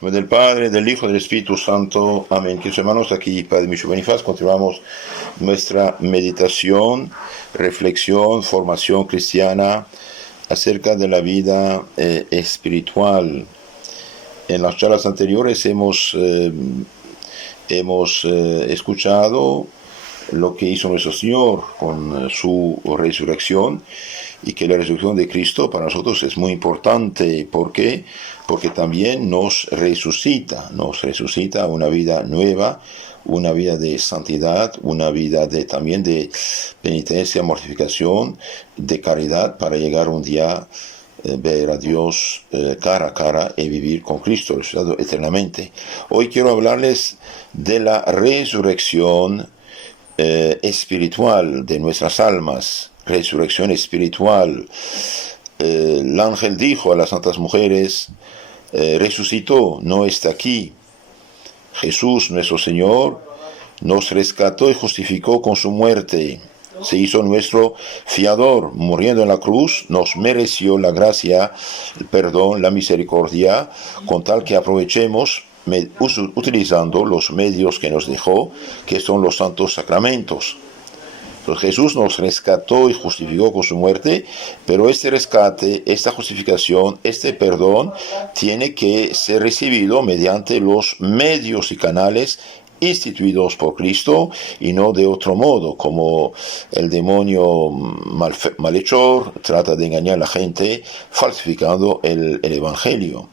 Del Padre, del Hijo, del Espíritu Santo. Amén. Queridos hermanos, aquí Padre Micho Benifaz, continuamos nuestra meditación, reflexión, formación cristiana acerca de la vida espiritual. En las charlas anteriores hemos escuchado lo que hizo nuestro Señor con su resurrección, y que la resurrección de Cristo para nosotros es muy importante. ¿Por qué? Porque también nos resucita a una vida nueva, una vida de santidad, una vida también de penitencia, mortificación, de caridad, para llegar un día ver a Dios cara a cara y vivir con Cristo resucitado eternamente. Hoy quiero hablarles de la resurrección espiritual de nuestras almas, resurrección espiritual. El ángel dijo a las santas mujeres, resucitó, no está aquí. Jesús, nuestro Señor, nos rescató y justificó con su muerte. Se hizo nuestro fiador, muriendo en la cruz, nos mereció la gracia, el perdón, la misericordia, con tal que aprovechemos utilizando los medios que nos dejó, que son los santos sacramentos. Entonces Jesús nos rescató y justificó con su muerte, pero este rescate, esta justificación, este perdón, tiene que ser recibido mediante los medios y canales instituidos por Cristo, y no de otro modo, como el demonio malhechor trata de engañar a la gente falsificando el Evangelio.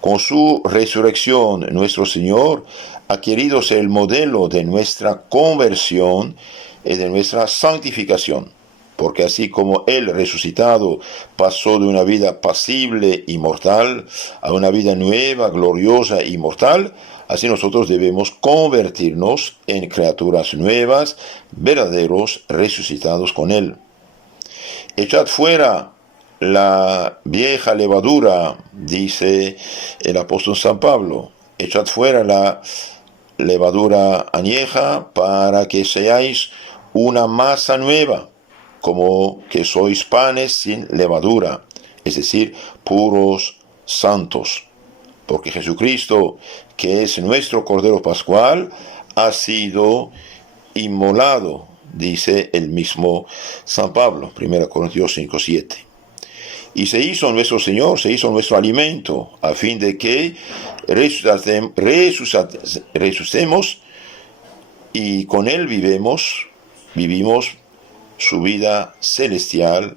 Con su resurrección, nuestro Señor ha querido ser el modelo de nuestra conversión y de nuestra santificación, porque así como Él resucitado pasó de una vida pasible y mortal a una vida nueva, gloriosa y mortal, así nosotros debemos convertirnos en criaturas nuevas, verdaderos resucitados con Él. Echad fuera la vieja levadura, dice el apóstol San Pablo. Echad fuera la levadura añeja para que seáis una masa nueva, como que sois panes sin levadura, es decir, puros, santos. Porque Jesucristo, que es nuestro Cordero Pascual, ha sido inmolado, dice el mismo San Pablo, 1 Corintios 5:7. Y se hizo nuestro Señor, se hizo nuestro alimento, a fin de que resucitemos y con Él vivimos su vida celestial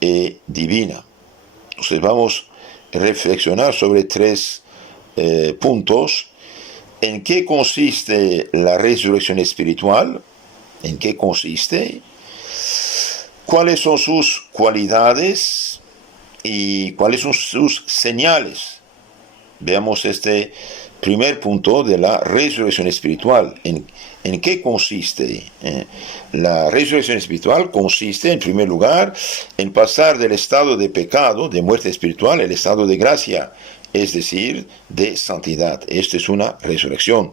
y divina. Entonces vamos a reflexionar sobre tres puntos. ¿En qué consiste la resurrección espiritual? ¿En qué consiste? ¿Cuáles son sus cualidades y cuáles son sus señales? Veamos este primer punto de la resurrección espiritual. ¿En qué consiste? La resurrección espiritual consiste, en primer lugar, en pasar del estado de pecado, de muerte espiritual, al estado de gracia, es decir, de santidad. Esta es una resurrección.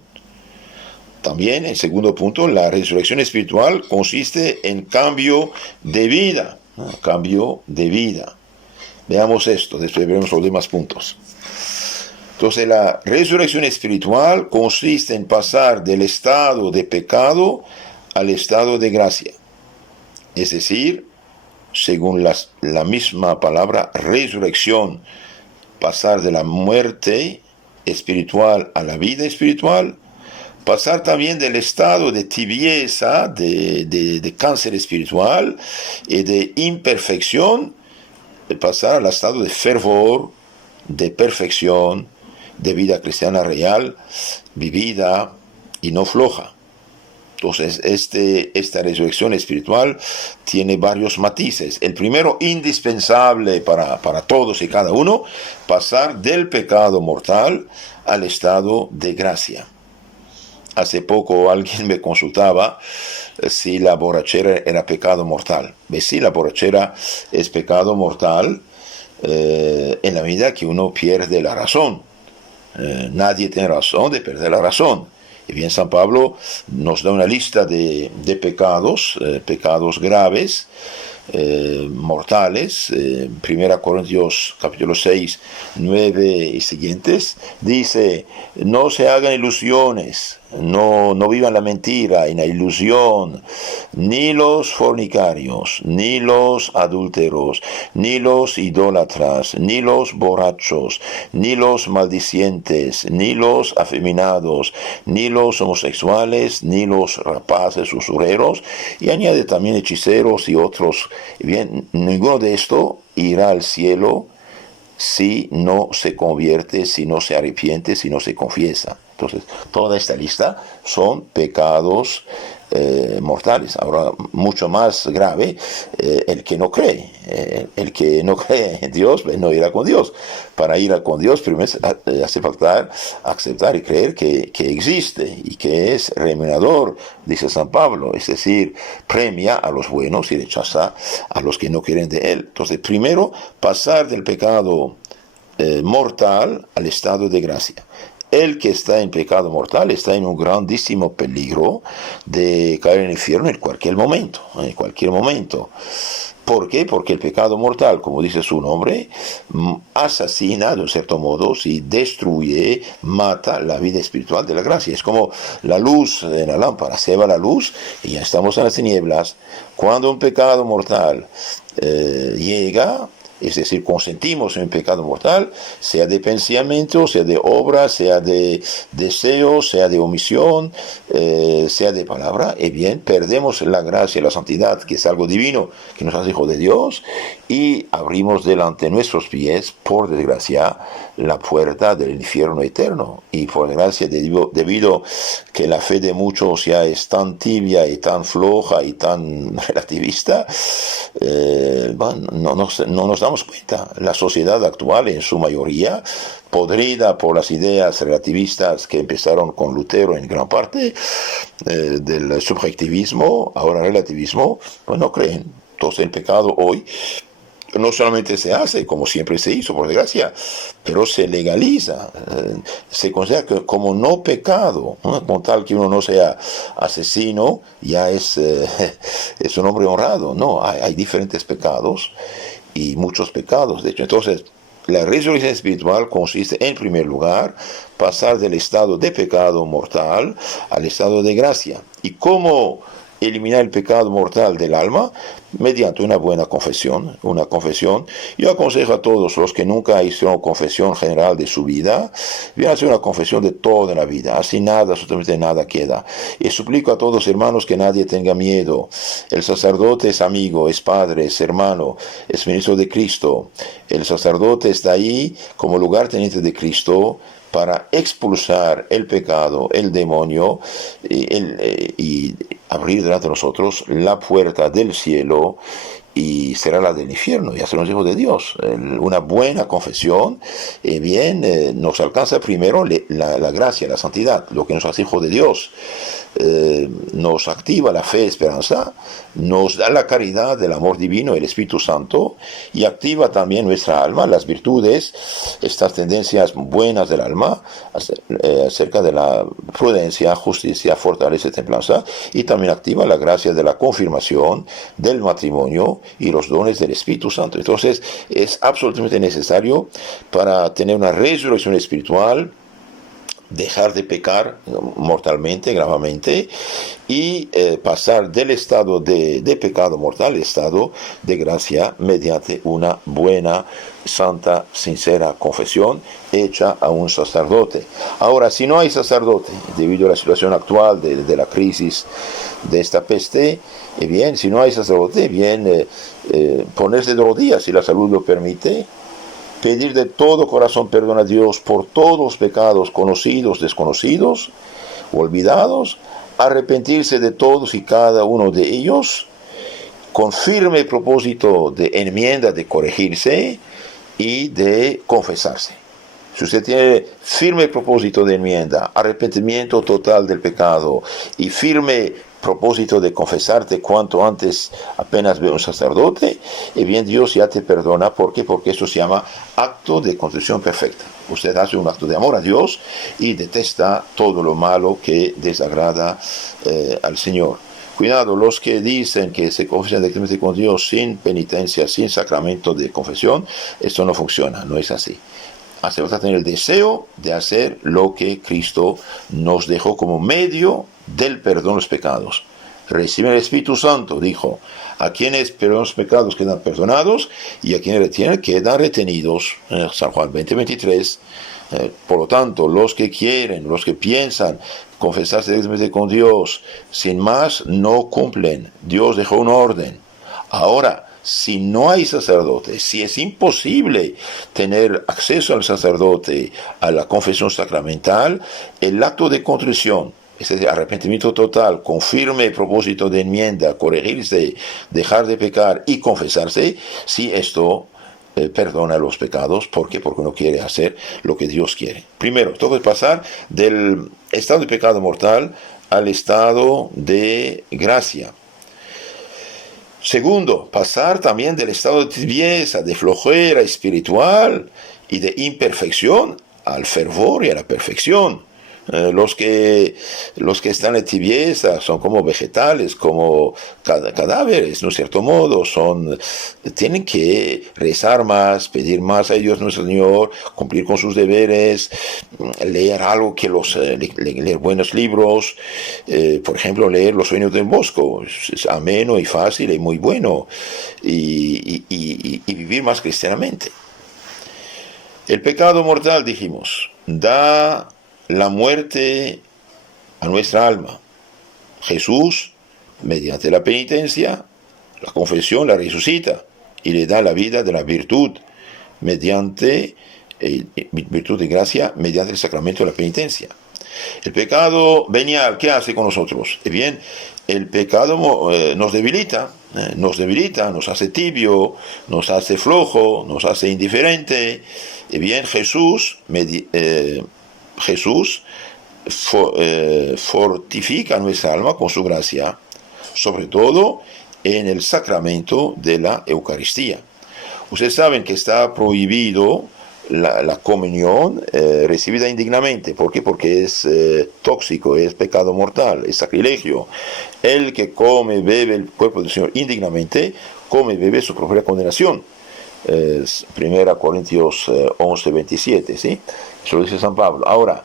También, en segundo punto, la resurrección espiritual consiste en cambio de vida. Cambio de vida. Veamos esto, después veremos los demás puntos. Entonces, la resurrección espiritual consiste en pasar del estado de pecado al estado de gracia. Es decir, según la misma palabra resurrección, pasar de la muerte espiritual a la vida espiritual, pasar también del estado de tibieza, de cáncer espiritual y de imperfección, pasar al estado de fervor, de perfección, de vida cristiana real, vivida y no floja. Entonces, esta resurrección espiritual tiene varios matices. El primero, indispensable para todos y cada uno, pasar del pecado mortal al estado de gracia. Hace poco alguien me consultaba si la borrachera era pecado mortal. Sí, la borrachera es pecado mortal en la medida que uno pierde la razón. Nadie tiene razón de perder la razón. Y bien, San Pablo nos da una lista de pecados, pecados graves, mortales, 1 Corintios capítulo 6, 9 y siguientes, dice, no se hagan ilusiones, no vivan la mentira y la ilusión, ni los fornicarios, ni los adúlteros, ni los idólatras, ni los borrachos, ni los maldicientes, ni los afeminados, ni los homosexuales, ni los rapaces usureros, y añade también hechiceros y otros. Bien, ninguno de esto irá al cielo si no se convierte, si no se arrepiente, si no se confiesa. Entonces, toda esta lista son pecados mortales. Ahora, mucho más grave, el que no cree. El que no cree en Dios, no irá con Dios. Para ir con Dios, primero hace falta aceptar y creer que existe y que es remunerador, dice San Pablo, es decir, premia a los buenos y rechaza a los que no quieren de Él. Entonces, primero, pasar del pecado mortal al estado de gracia. El que está en pecado mortal está en un grandísimo peligro de caer en el infierno en cualquier momento, en cualquier momento. ¿Por qué? Porque el pecado mortal, como dice su nombre, asesina de un cierto modo, y destruye, mata la vida espiritual de la gracia. Es como la luz en la lámpara, se va la luz y ya estamos en las tinieblas. Cuando un pecado mortal llega, es decir, consentimos en un pecado mortal, sea de pensamiento, sea de obra, sea de deseo, sea de omisión, sea de palabra, y bien, perdemos la gracia y la santidad, que es algo divino, que nos hace hijos de Dios, y abrimos delante de nuestros pies, por desgracia, la puerta del infierno eterno. Y por desgracia, debido que la fe de muchos ya es tan tibia y tan floja y tan relativista, no nos damos cuenta. La sociedad actual, en su mayoría, podrida por las ideas relativistas que empezaron con Lutero en gran parte, del subjetivismo, ahora relativismo, pues no creen. Entonces el pecado hoy no solamente se hace, como siempre se hizo, por desgracia, pero se legaliza, se considera como no pecado, ¿no? Con tal que uno no sea asesino, ya es un hombre honrado. No, hay diferentes pecados y muchos pecados, de hecho. Entonces, la resurrección espiritual consiste, en primer lugar, pasar del estado de pecado mortal al estado de gracia. ¿Y cómo eliminar el pecado mortal del alma? Mediante una buena confesión, Yo aconsejo a todos los que nunca hicieron confesión general de su vida, bien hacer una confesión de toda la vida, así nada, absolutamente nada queda. Y suplico a todos, hermanos, que nadie tenga miedo. El sacerdote es amigo, es padre, es hermano, es ministro de Cristo. El sacerdote está ahí como lugarteniente de Cristo, para expulsar el pecado, el demonio, y abrir delante de nosotros la puerta del cielo y será la del infierno, y hacernos hijos de Dios. Una buena confesión, nos alcanza primero la gracia, la santidad, lo que nos hace hijos de Dios. Nos activa la fe, esperanza, nos da la caridad del amor divino, el Espíritu Santo, y activa también nuestra alma, las virtudes, estas tendencias buenas del alma, acerca de la prudencia, justicia, fortaleza, templanza, y también activa la gracia de la confirmación, del matrimonio y los dones del Espíritu Santo. Entonces, es absolutamente necesario, para tener una resurrección espiritual, dejar de pecar mortalmente, gravemente, y pasar del estado de pecado mortal al estado de gracia mediante una buena, santa, sincera confesión hecha a un sacerdote. Ahora, si no hay sacerdote, debido a la situación actual de la crisis de esta peste, bien, si no hay sacerdote, bien, ponerse de rodillas, si la salud lo permite, pedir de todo corazón perdón a Dios por todos los pecados conocidos, desconocidos, olvidados, arrepentirse de todos y cada uno de ellos, con firme propósito de enmienda, de corregirse y de confesarse. Si usted tiene firme propósito de enmienda, arrepentimiento total del pecado y firme propósito de confesarte cuanto antes apenas ve un sacerdote, y bien, Dios ya te perdona. ¿Por qué? Porque eso se llama acto de contrición perfecta. Usted hace un acto de amor a Dios y detesta todo lo malo que desagrada al Señor. Cuidado, los que dicen que se confiesan directamente con Dios sin penitencia, sin sacramento de confesión, esto no funciona, no es así. Hace falta tener el deseo de hacer lo que Cristo nos dejó como medio del perdón de los pecados. Reciben el Espíritu Santo, dijo, a quienes perdonan los pecados quedan perdonados y a quienes retienen quedan retenidos. San Juan 20:23. Por lo tanto, los que quieren, los que piensan confesarse directamente con Dios, sin más, no cumplen. Dios dejó un orden. Ahora, si no hay sacerdote, si es imposible tener acceso al sacerdote, a la confesión sacramental, el acto de contrición, ese arrepentimiento total, con firme propósito de enmienda, corregirse, dejar de pecar y confesarse, si esto perdona los pecados. ¿Por qué? Porque uno quiere hacer lo que Dios quiere. Primero, entonces pasar del estado de pecado mortal al estado de gracia. Segundo, pasar también del estado de tibieza, de flojera espiritual y de imperfección al fervor y a la perfección. Los que están en tibieza son como vegetales, como cadáveres, ¿no? En cierto modo, tienen que rezar más, pedir más a Dios nuestro Señor, cumplir con sus deberes, leer algo leer buenos libros, por ejemplo, leer Los sueños del Bosco, es ameno y fácil y muy bueno, y vivir más cristianamente. El pecado mortal, dijimos, da la muerte a nuestra alma. Jesús, mediante la penitencia, la confesión, la resucita y le da la vida de la virtud, mediante virtud de gracia, mediante el sacramento de la penitencia. El pecado venial, ¿qué hace con nosotros? Bien, el pecado nos debilita, nos hace tibio, nos hace flojo, nos hace indiferente. Bien, Jesús fortifica nuestra alma con su gracia, sobre todo en el sacramento de la Eucaristía. Ustedes saben que está prohibido la comunión recibida indignamente. ¿Por qué? Porque es tóxico, es pecado mortal, es sacrilegio. El que come, bebe el cuerpo del Señor indignamente, come y bebe su propia condenación. 1 Corintios 11:27, ¿sí? Eso lo dice San Pablo. Ahora,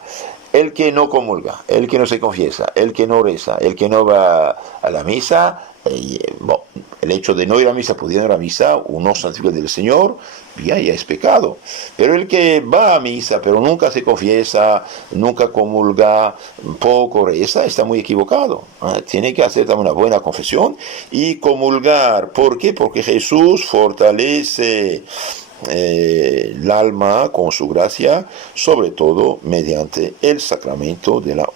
el que no comulga, el que no se confiesa, el que no reza, el que no va a la misa, el hecho de no ir a misa, pudiendo ir a misa, uno santifica del Señor, ya es pecado. Pero el que va a misa, pero nunca se confiesa, nunca comulga, poco reza, está muy equivocado. Tiene que hacer también una buena confesión y comulgar. ¿Por qué? Porque Jesús fortalece el alma con su gracia, sobre todo mediante el sacramento de la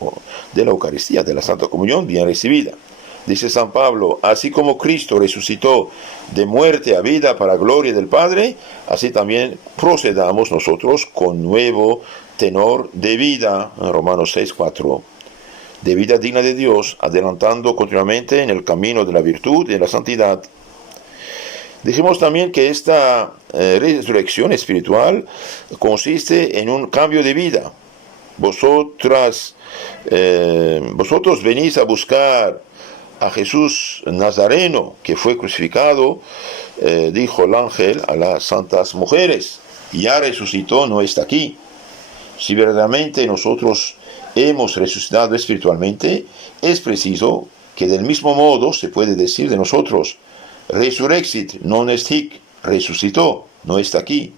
Eucaristía, de la Santa Comunión bien recibida. Dice San Pablo, así como Cristo resucitó de muerte a vida para gloria del Padre, así también procedamos nosotros con nuevo tenor de vida, en Romanos 6:4, de vida digna de Dios, adelantando continuamente en el camino de la virtud y de la santidad. Dijimos también que esta resurrección espiritual consiste en un cambio de vida. Vosotros venís a buscar a Jesús Nazareno, que fue crucificado, dijo el ángel a las santas mujeres, ya resucitó, no está aquí. Si verdaderamente nosotros hemos resucitado espiritualmente, es preciso que del mismo modo se puede decir de nosotros, resurrexit non est hic, resucitó, no está aquí.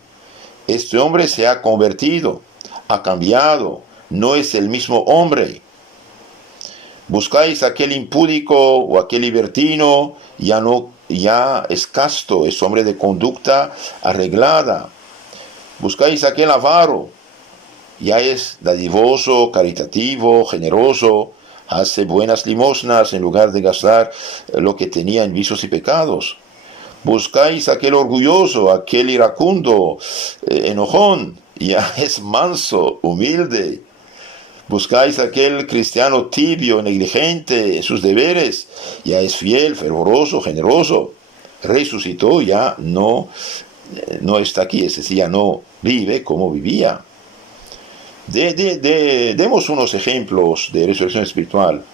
Este hombre se ha convertido, ha cambiado, no es el mismo hombre. Buscáis aquel impúdico o aquel libertino, ya es casto, es hombre de conducta arreglada. Buscáis aquel avaro, ya es dadivoso, caritativo, generoso, hace buenas limosnas en lugar de gastar lo que tenía en vicios y pecados. Buscáis aquel orgulloso, aquel iracundo, enojón, ya es manso, humilde. Buscáis aquel cristiano tibio, negligente en sus deberes, ya es fiel, fervoroso, generoso. Resucitó, ya no está aquí, es decir, ya no vive como vivía. Demos unos ejemplos de resurrección espiritual.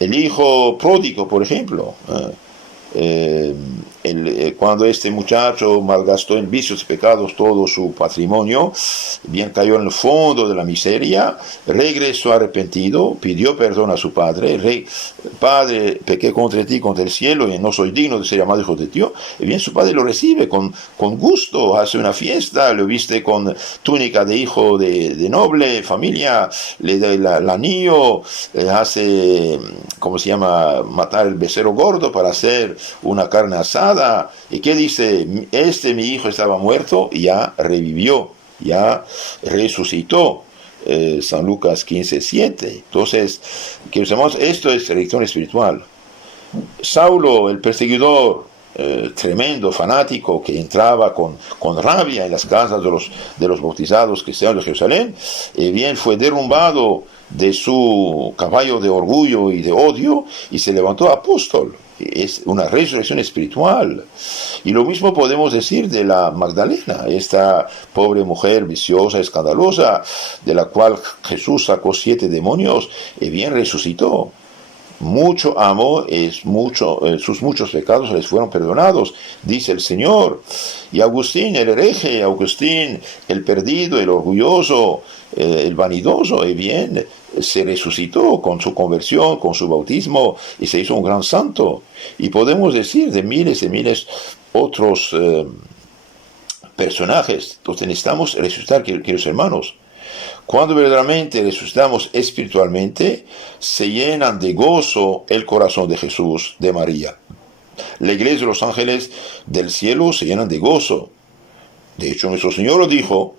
El hijo pródigo, por ejemplo. Cuando este muchacho malgastó en vicios y pecados todo su patrimonio, bien cayó en el fondo de la miseria, regresó arrepentido, pidió perdón a su padre, padre, pequé contra ti, contra el cielo, y no soy digno de ser llamado hijo de Dios, y bien su padre lo recibe con gusto, hace una fiesta, lo viste con túnica de hijo de noble familia, le da el anillo, hace, ¿cómo se llama?, matar el becerro gordo para hacer una carne asada. ¿Y qué dice? Mi hijo estaba muerto y ya revivió, ya resucitó. San Lucas 15:7. Entonces, queridos hermanos, esto es elección espiritual. Saulo, el perseguidor, tremendo, fanático, que entraba con rabia en las casas de los bautizados cristianos de Jerusalén, bien fue derrumbado de su caballo de orgullo y de odio y se levantó apóstol. Es una resurrección espiritual. Y lo mismo podemos decir de la Magdalena, esta pobre mujer viciosa, escandalosa, de la cual Jesús sacó 7 demonios y bien resucitó. Mucho amó, sus muchos pecados les fueron perdonados, dice el Señor. Y Agustín, el hereje, Agustín, el perdido, el orgulloso, el vanidoso, y bien, se resucitó con su conversión, con su bautismo, y se hizo un gran santo. Y podemos decir de miles otros personajes. Entonces necesitamos resucitar, queridos hermanos. Cuando verdaderamente resucitamos espiritualmente, se llenan de gozo el corazón de Jesús, de María. La iglesia de los ángeles del cielo se llenan de gozo. De hecho, nuestro Señor lo dijo: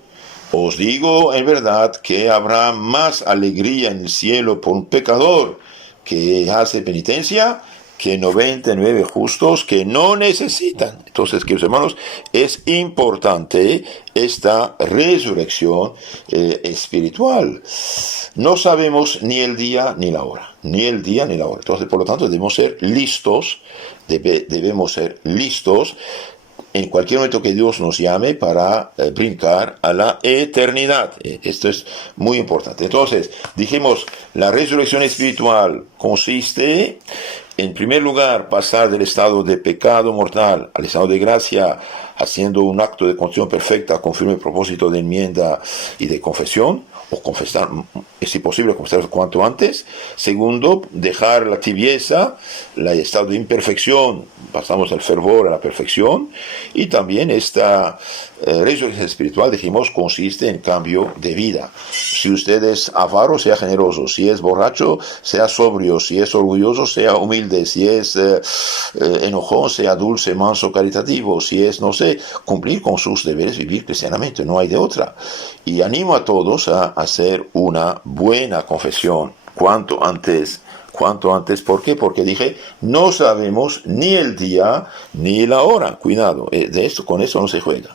os digo en verdad que habrá más alegría en el cielo por un pecador que hace penitencia que 99 justos que no necesitan. Entonces, queridos hermanos, es importante esta resurrección espiritual. No sabemos ni el día ni la hora, ni el día ni la hora. Entonces, por lo tanto, debemos ser listos, en cualquier momento que Dios nos llame para brincar a la eternidad. Esto es muy importante. Entonces, dijimos, la resurrección espiritual consiste, en primer lugar, pasar del estado de pecado mortal al estado de gracia, haciendo un acto de contrición perfecta con firme propósito de enmienda y de confesión, o confesar, si posible, confesar cuanto antes. Segundo, dejar la tibieza, el estado de imperfección, pasamos del fervor a la perfección. Y también esta resurrección espiritual, dijimos, consiste en cambio de vida. Si usted es avaro, sea generoso; si es borracho, sea sobrio; si es orgulloso, sea humilde; si es enojón, sea dulce, manso, caritativo; si es, no sé, cumplir con sus deberes, vivir cristianamente, no hay de otra. Y animo a todos a hacer una buena confesión cuanto antes. ¿Por qué? Porque dije, no sabemos ni el día ni la hora. Cuidado, con eso no se juega.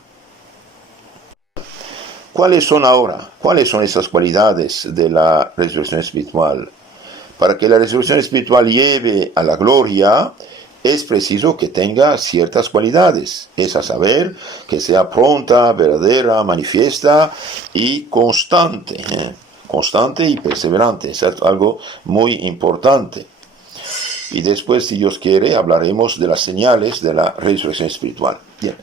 ¿Cuáles son ahora? ¿Cuáles son esas cualidades de la resurrección espiritual? Para que la resurrección espiritual lleve a la gloria, es preciso que tenga ciertas cualidades. Es a saber, que sea pronta, verdadera, manifiesta y constante. Constante y perseverante, es algo muy importante. Y después, si Dios quiere, hablaremos de las señales de la resurrección espiritual. Bien.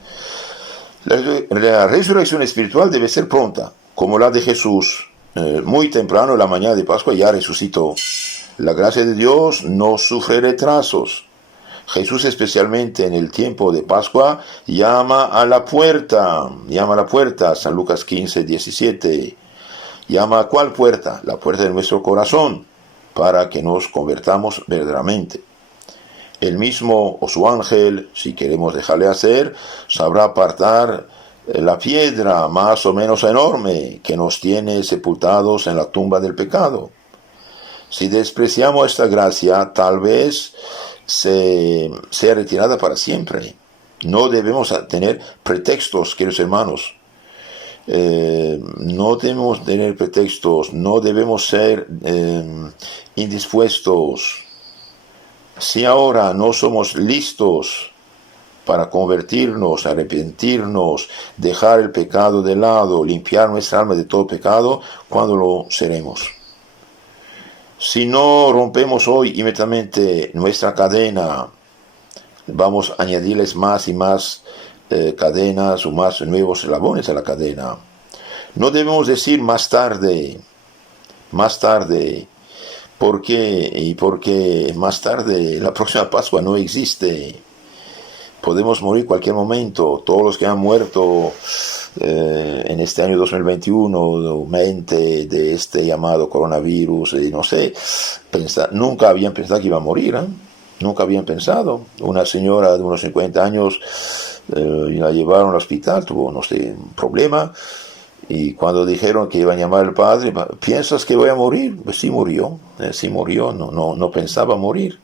La resurrección espiritual debe ser pronta, como la de Jesús. Muy temprano, en la mañana de Pascua, ya resucitó. La gracia de Dios no sufre retrasos. Jesús, especialmente en el tiempo de Pascua, llama a la puerta, San Lucas 15:17. ¿Llama a cuál puerta? La puerta de nuestro corazón, para que nos convertamos verdaderamente. Él mismo o su ángel, si queremos dejarle hacer, sabrá apartar la piedra más o menos enorme que nos tiene sepultados en la tumba del pecado. Si despreciamos esta gracia, tal vez sea retirada para siempre. No debemos tener pretextos, queridos hermanos. No debemos tener pretextos, no debemos ser indispuestos. Si ahora no somos listos para convertirnos, arrepentirnos, dejar el pecado de lado, limpiar nuestra alma de todo pecado, ¿cuándo lo seremos? Si no rompemos hoy inmediatamente nuestra cadena, vamos a añadirles más y más cadenas o más nuevos eslabones a la cadena. No debemos decir más tarde, ¿por qué? Y porque más tarde la próxima Pascua no existe. Podemos morir cualquier momento. Todos los que han muerto en este año 2021 mente de este llamado coronavirus, no sé, nunca habían pensado que iba a morir, ¿eh? Nunca habían pensado. Una señora de unos 50 años la llevaron al hospital, tuvo, no sé, un problema, y cuando dijeron que iban a llamar al padre, ¿piensas que voy a morir? Pues sí murió, no pensaba morir.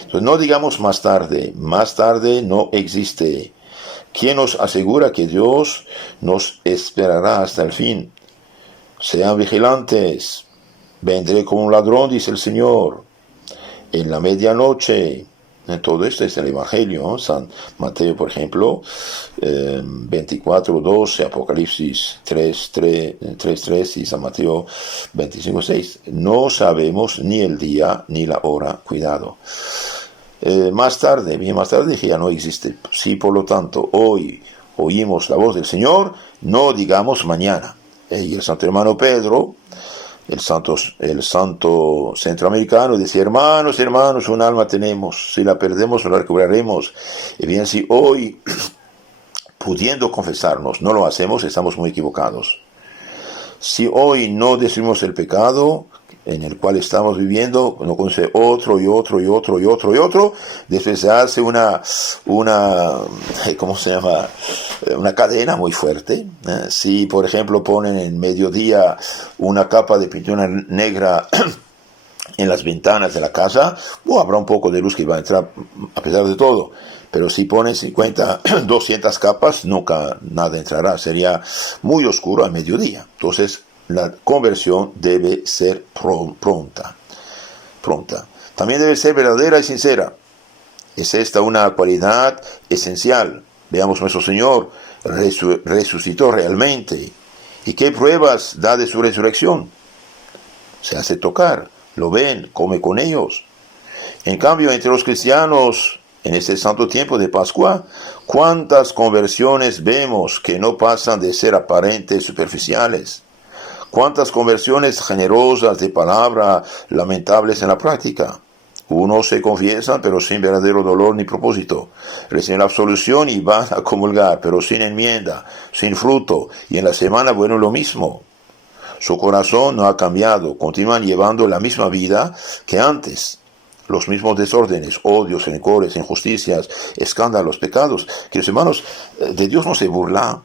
Entonces no digamos más tarde no existe. ¿Quién nos asegura que Dios nos esperará hasta el fin? Sean vigilantes, vendré como un ladrón, dice el Señor, en la medianoche. Todo esto es el Evangelio, ¿no? San Mateo, por ejemplo, 24:12, Apocalipsis 3:3 y San Mateo 25:6. No sabemos ni el día ni la hora, cuidado. Más tarde dije, ya no existe. Si por lo tanto hoy oímos la voz del Señor, no digamos mañana. Y el santo hermano Pedro, el santo centroamericano, decía, hermanos, un alma tenemos, si la perdemos no la recuperaremos. Y bien, si hoy, pudiendo confesarnos, no lo hacemos, estamos muy equivocados. Si hoy no destruimos el pecado en el cual estamos viviendo, no conoce otro y otro, después se hace una ¿cómo se llama? Una cadena muy fuerte. Si, por ejemplo, ponen en mediodía una capa de pintura negra en las ventanas de la casa, habrá un poco de luz que va a entrar a pesar de todo. Pero si ponen 50, 200 capas, nunca nada entrará. Sería muy oscuro a mediodía. Entonces, la conversión debe ser pronta. También debe ser verdadera y sincera. Es esta una cualidad esencial. Veamos, nuestro Señor resucitó realmente. ¿Y qué pruebas da de su resurrección? Se hace tocar, lo ven, come con ellos. En cambio, entre los cristianos, en este santo tiempo de Pascua, ¿cuántas conversiones vemos que no pasan de ser aparentes superficiales? ¿Cuántas conversiones generosas de palabra, lamentables en la práctica? Unos se confiesan, pero sin verdadero dolor ni propósito. Reciben la absolución y van a comulgar, pero sin enmienda, sin fruto, y en la semana, bueno, lo mismo. Su corazón no ha cambiado, continúan llevando la misma vida que antes. Los mismos desórdenes, odios, rencores, injusticias, escándalos, pecados. Queridos hermanos, de Dios no se burla.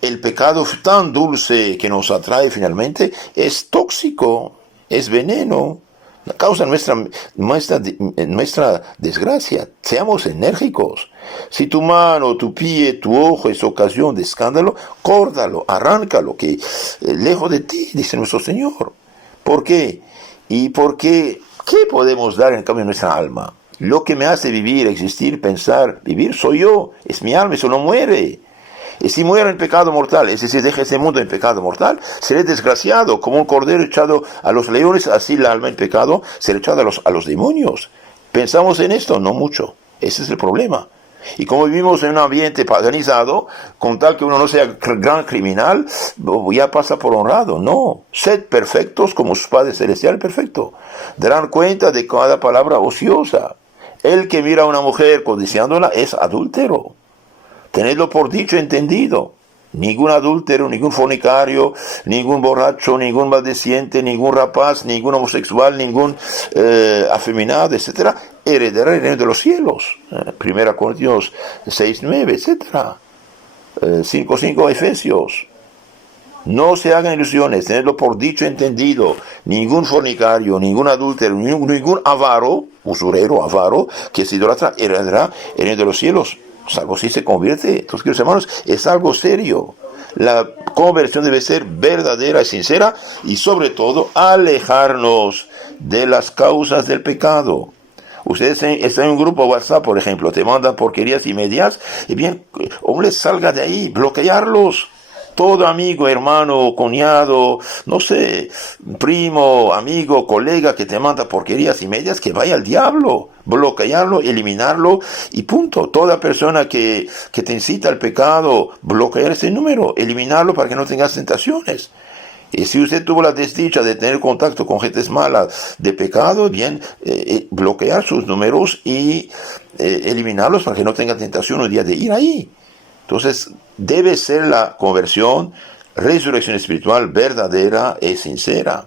El pecado tan dulce que nos atrae finalmente es tóxico, es veneno, causa nuestra desgracia. Seamos enérgicos. Si tu mano, tu pie, tu ojo es ocasión de escándalo, córdalo, arráncalo, que lejos de ti, dice nuestro Señor. ¿Por qué? ¿Y por qué? ¿Qué podemos dar en cambio a nuestra alma? Lo que me hace vivir, existir, pensar, vivir, soy yo, es mi alma, eso no muere. Y si muero en pecado mortal, es decir, deja este mundo en pecado mortal, seré desgraciado, como un cordero echado a los leones, así el alma en pecado será echada a los demonios. ¿Pensamos en esto? No mucho. Ese es el problema. Y como vivimos en un ambiente paganizado, con tal que uno no sea gran criminal, ya pasa por honrado. No, sed perfectos como su Padre Celestial perfecto. Darán cuenta de cada palabra ociosa. El que mira a una mujer codiciándola es adúltero. Tenedlo por dicho entendido. Ningún adúltero, ningún fornicario, ningún borracho, ningún maldiciente, ningún rapaz, ningún homosexual, ningún afeminado, etcétera, heredará el reino de los cielos. 1 Corintios 6:9, etcétera. 5:5 Efesios. No se hagan ilusiones, tenedlo por dicho entendido. Ningún fornicario, ningún adúltero, ningún avaro, usurero, avaro, que se idolatra, heredará el reino de los cielos. Salvo si se convierte. Entonces, queridos hermanos, es algo serio. La conversión debe ser verdadera y sincera, y sobre todo alejarnos de las causas del pecado. Ustedes están en un grupo WhatsApp, por ejemplo, te mandan porquerías y medias, y bien, hombre, salga de ahí, bloquearlos. Todo amigo, hermano, cuñado, no sé, primo, amigo, colega que te manda porquerías y medias, que vaya al diablo, bloquearlo, eliminarlo y punto. Toda persona que te incita al pecado, bloquear ese número, eliminarlo para que no tengas tentaciones. Y si usted tuvo la desdicha de tener contacto con gentes malas de pecado, bien, bloquear sus números y eliminarlos para que no tenga tentación un día de ir ahí. Entonces, debe ser la conversión, resurrección espiritual verdadera y sincera.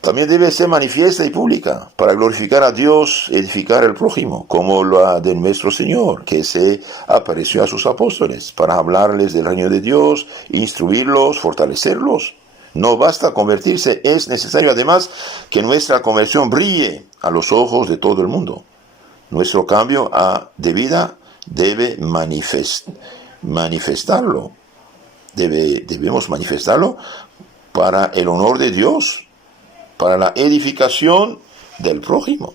También debe ser manifiesta y pública, para glorificar a Dios, edificar al prójimo, como la de nuestro Señor, que se apareció a sus apóstoles, para hablarles del reino de Dios, instruirlos, fortalecerlos. No basta convertirse, es necesario además que nuestra conversión brille a los ojos de todo el mundo. Nuestro cambio de vida debe manifestarlo. Debemos manifestarlo para el honor de Dios, para la edificación del prójimo,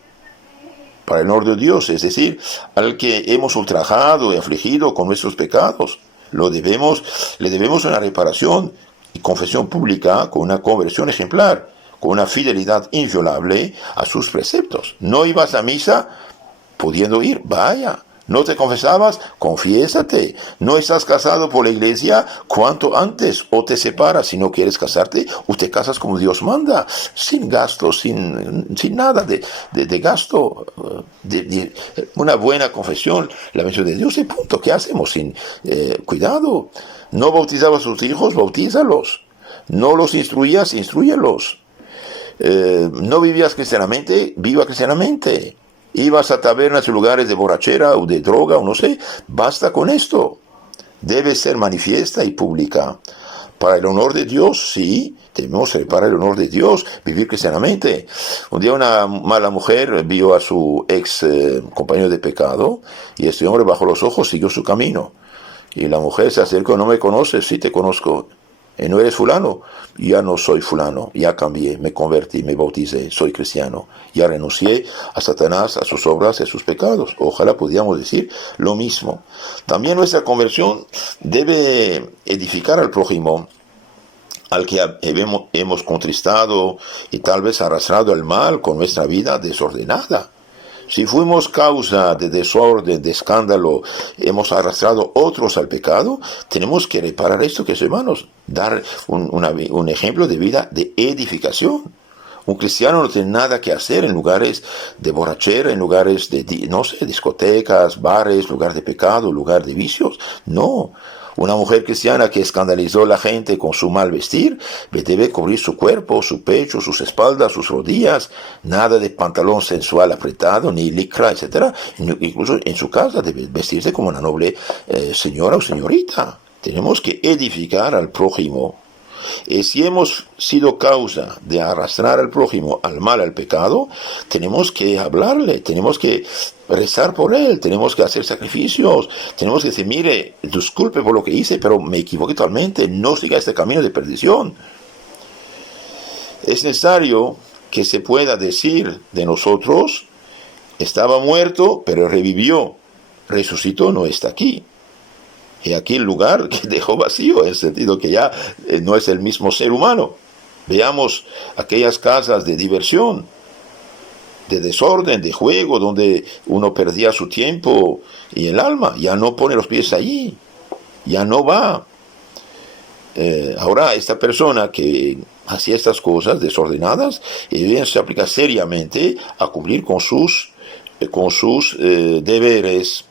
para el honor de Dios, es decir, al que hemos ultrajado y afligido con nuestros pecados. Le debemos una reparación y confesión pública con una conversión ejemplar, con una fidelidad inviolable a sus preceptos. No ibas a misa pudiendo ir, vaya. No te confesabas, confiésate. No estás casado por la iglesia, cuanto antes. O te separas si no quieres casarte, o te casas como Dios manda, sin gasto, sin nada de gasto. Una buena confesión, la mención de Dios, y punto. ¿Qué hacemos? Cuidado. No bautizabas a tus hijos, bautízalos. No los instruías, instruyelos. No vivías cristianamente, viva cristianamente. Ibas a tabernas y lugares de borrachera o de droga o no sé, basta con esto. Debe ser manifiesta y pública. Para el honor de Dios, sí, debemos ser para el honor de Dios, vivir cristianamente. Un día una mala mujer vio a su ex compañero de pecado y este hombre bajó los ojos, siguió su camino. Y la mujer se acercó, no me conoces, sí te conozco. ¿No eres fulano? Ya no soy fulano, ya cambié, me convertí, me bauticé, soy cristiano. Ya renuncié a Satanás, a sus obras y a sus pecados. Ojalá pudiéramos decir lo mismo. También nuestra conversión debe edificar al prójimo, al que hemos contristado y tal vez arrastrado al mal con nuestra vida desordenada. Si fuimos causa de desorden, de escándalo, hemos arrastrado otros al pecado, tenemos que reparar esto, que hermanos, dar un ejemplo de vida de edificación. Un cristiano no tiene nada que hacer en lugares de borrachera, en lugares de, no sé, discotecas, bares, lugar de pecado, lugar de vicios. No. Una mujer cristiana que escandalizó a la gente con su mal vestir, debe cubrir su cuerpo, su pecho, sus espaldas, sus rodillas, nada de pantalón sensual apretado, ni licra, etc. Incluso en su casa debe vestirse como una noble señora o señorita. Tenemos que edificar al prójimo. Y si hemos sido causa de arrastrar al prójimo al mal, al pecado, tenemos que hablarle, tenemos que rezar por él, tenemos que hacer sacrificios, tenemos que decir, mire, disculpe por lo que hice, pero me equivoqué totalmente, no siga este camino de perdición. Es necesario que se pueda decir de nosotros, estaba muerto, pero revivió, resucitó, no está aquí. Y aquí el lugar que dejó vacío, en el sentido que ya no es el mismo ser humano. Veamos aquellas casas de diversión, de desorden, de juego, donde uno perdía su tiempo y el alma. Ya no pone los pies allí, ya no va. Ahora esta persona que hacía estas cosas desordenadas, bien se aplica seriamente a cumplir con sus deberes.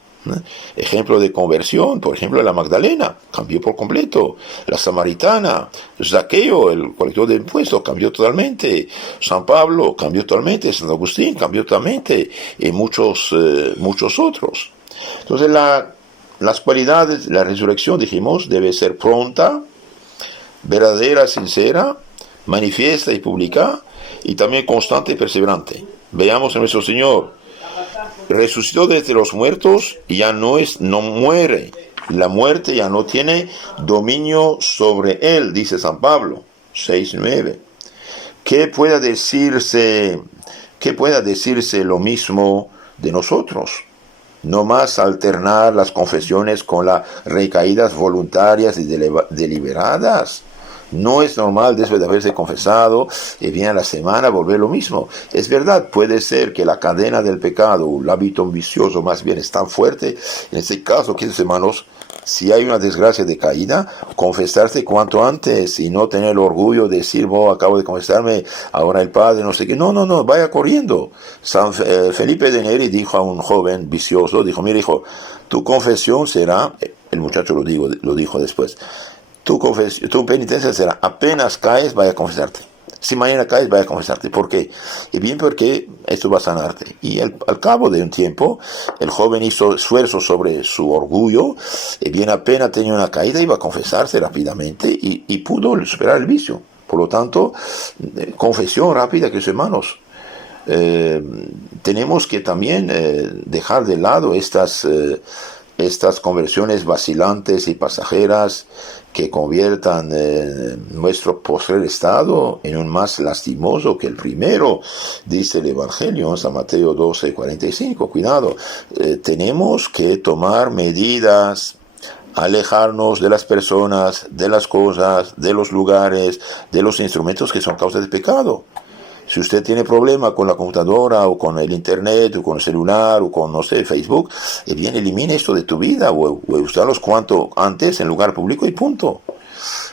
Ejemplo de conversión, por ejemplo, la Magdalena cambió por completo, la Samaritana, Zaqueo, el colector de impuestos, cambió totalmente, San Pablo cambió totalmente, San Agustín cambió totalmente, y muchos otros. Entonces las cualidades de la resurrección, dijimos, debe ser pronta, verdadera, sincera, manifiesta y pública, y también constante y perseverante. Veamos a nuestro Señor. Resucitó de entre los muertos y ya no muere. La muerte ya no tiene dominio sobre él, dice San Pablo 6:9. ¿Qué pueda decirse lo mismo de nosotros? No más alternar las confesiones con las recaídas voluntarias y deliberadas. No es normal después de haberse confesado y viene a la semana volver lo mismo. Es verdad, puede ser que la cadena del pecado, el hábito vicioso más bien es tan fuerte. En este caso, queridos hermanos, si hay una desgracia de caída, confesarse cuanto antes y no tener el orgullo de decir, acabo de confesarme, ahora el padre, no sé qué. No, vaya corriendo. Felipe de Neri dijo a un joven vicioso, dijo, mira hijo, tu confesión será, el muchacho lo dijo después, tu penitencia será, apenas caes, vaya a confesarte. Si mañana caes, vaya a confesarte. ¿Por qué? Y bien porque esto va a sanarte. Y al cabo de un tiempo, el joven hizo esfuerzo sobre su orgullo, y bien apenas tenía una caída, iba a confesarse rápidamente y pudo superar el vicio. Por lo tanto, confesión rápida, queridos hermanos. Tenemos que también dejar de lado estas conversiones vacilantes y pasajeras que conviertan nuestro postrer estado en un más lastimoso que el primero, dice el Evangelio en San Mateo 12:45. Cuidado, tenemos que tomar medidas, alejarnos de las personas, de las cosas, de los lugares, de los instrumentos que son causa de pecado. Si usted tiene problema con la computadora o con el internet o con el celular o con, no sé, Facebook, bien, elimine esto de tu vida o usarlos cuanto antes en lugar público y punto.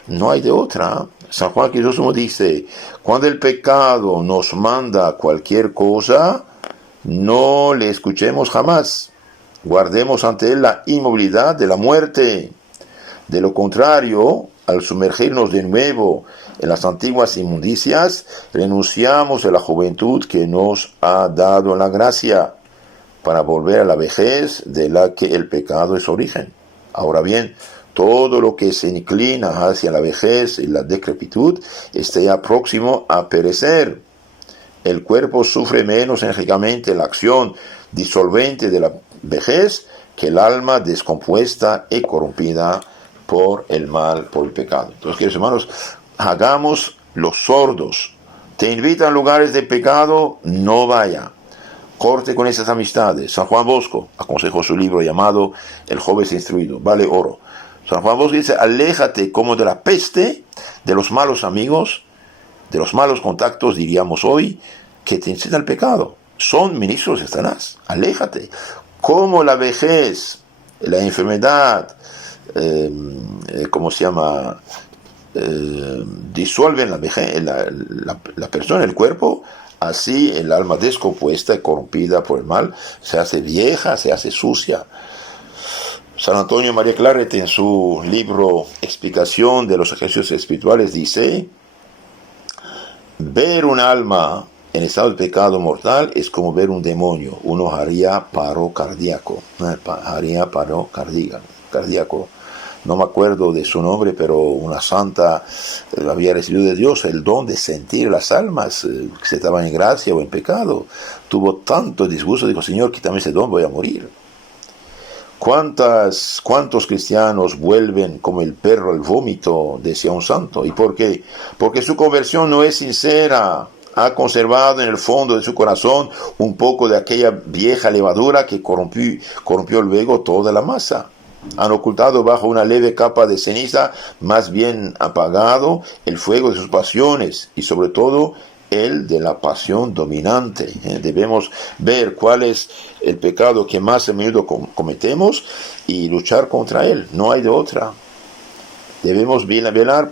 No hay de otra. San Juan Crisóstomo dice, cuando el pecado nos manda cualquier cosa, no le escuchemos jamás. Guardemos ante él la inmovilidad de la muerte. De lo contrario, al sumergirnos de nuevo en las antiguas inmundicias, renunciamos a la juventud que nos ha dado la gracia para volver a la vejez de la que el pecado es origen. Ahora bien, todo lo que se inclina hacia la vejez y la decrepitud está ya próximo a perecer. El cuerpo sufre menos enérgicamente la acción disolvente de la vejez que el alma descompuesta y corrompida por el mal, por el pecado. Entonces, queridos hermanos, hagamos los sordos. Te invitan a lugares de pecado, no vaya. Corte con esas amistades. San Juan Bosco aconsejó su libro llamado El joven instruido, vale oro. San Juan Bosco dice, aléjate como de la peste, de los malos amigos, de los malos contactos, diríamos hoy, que te incitan al pecado. Son ministros de Satanás. Aléjate. Como la vejez, la enfermedad, ¿cómo se llama? Disuelven la persona, el cuerpo, así el alma descompuesta y corrompida por el mal se hace vieja, se hace sucia. San Antonio María Claret en su libro Explicación de los ejercicios espirituales dice, ver un alma en estado de pecado mortal es como ver un demonio, uno haría paro cardíaco, no me acuerdo de su nombre, pero una santa había recibido de Dios el don de sentir las almas que se estaban en gracia o en pecado. Tuvo tanto disgusto, dijo, Señor, quítame ese don, voy a morir. ¿Cuántos cristianos vuelven como el perro al vómito? Decía un santo. ¿Y por qué? Porque su conversión no es sincera. Ha conservado en el fondo de su corazón un poco de aquella vieja levadura que corrompió luego toda la masa. Han ocultado bajo una leve capa de ceniza, más bien apagado, el fuego de sus pasiones y sobre todo el de la pasión dominante. Debemos ver cuál es el pecado que más a menudo cometemos y luchar contra él. No hay de otra. Debemos velar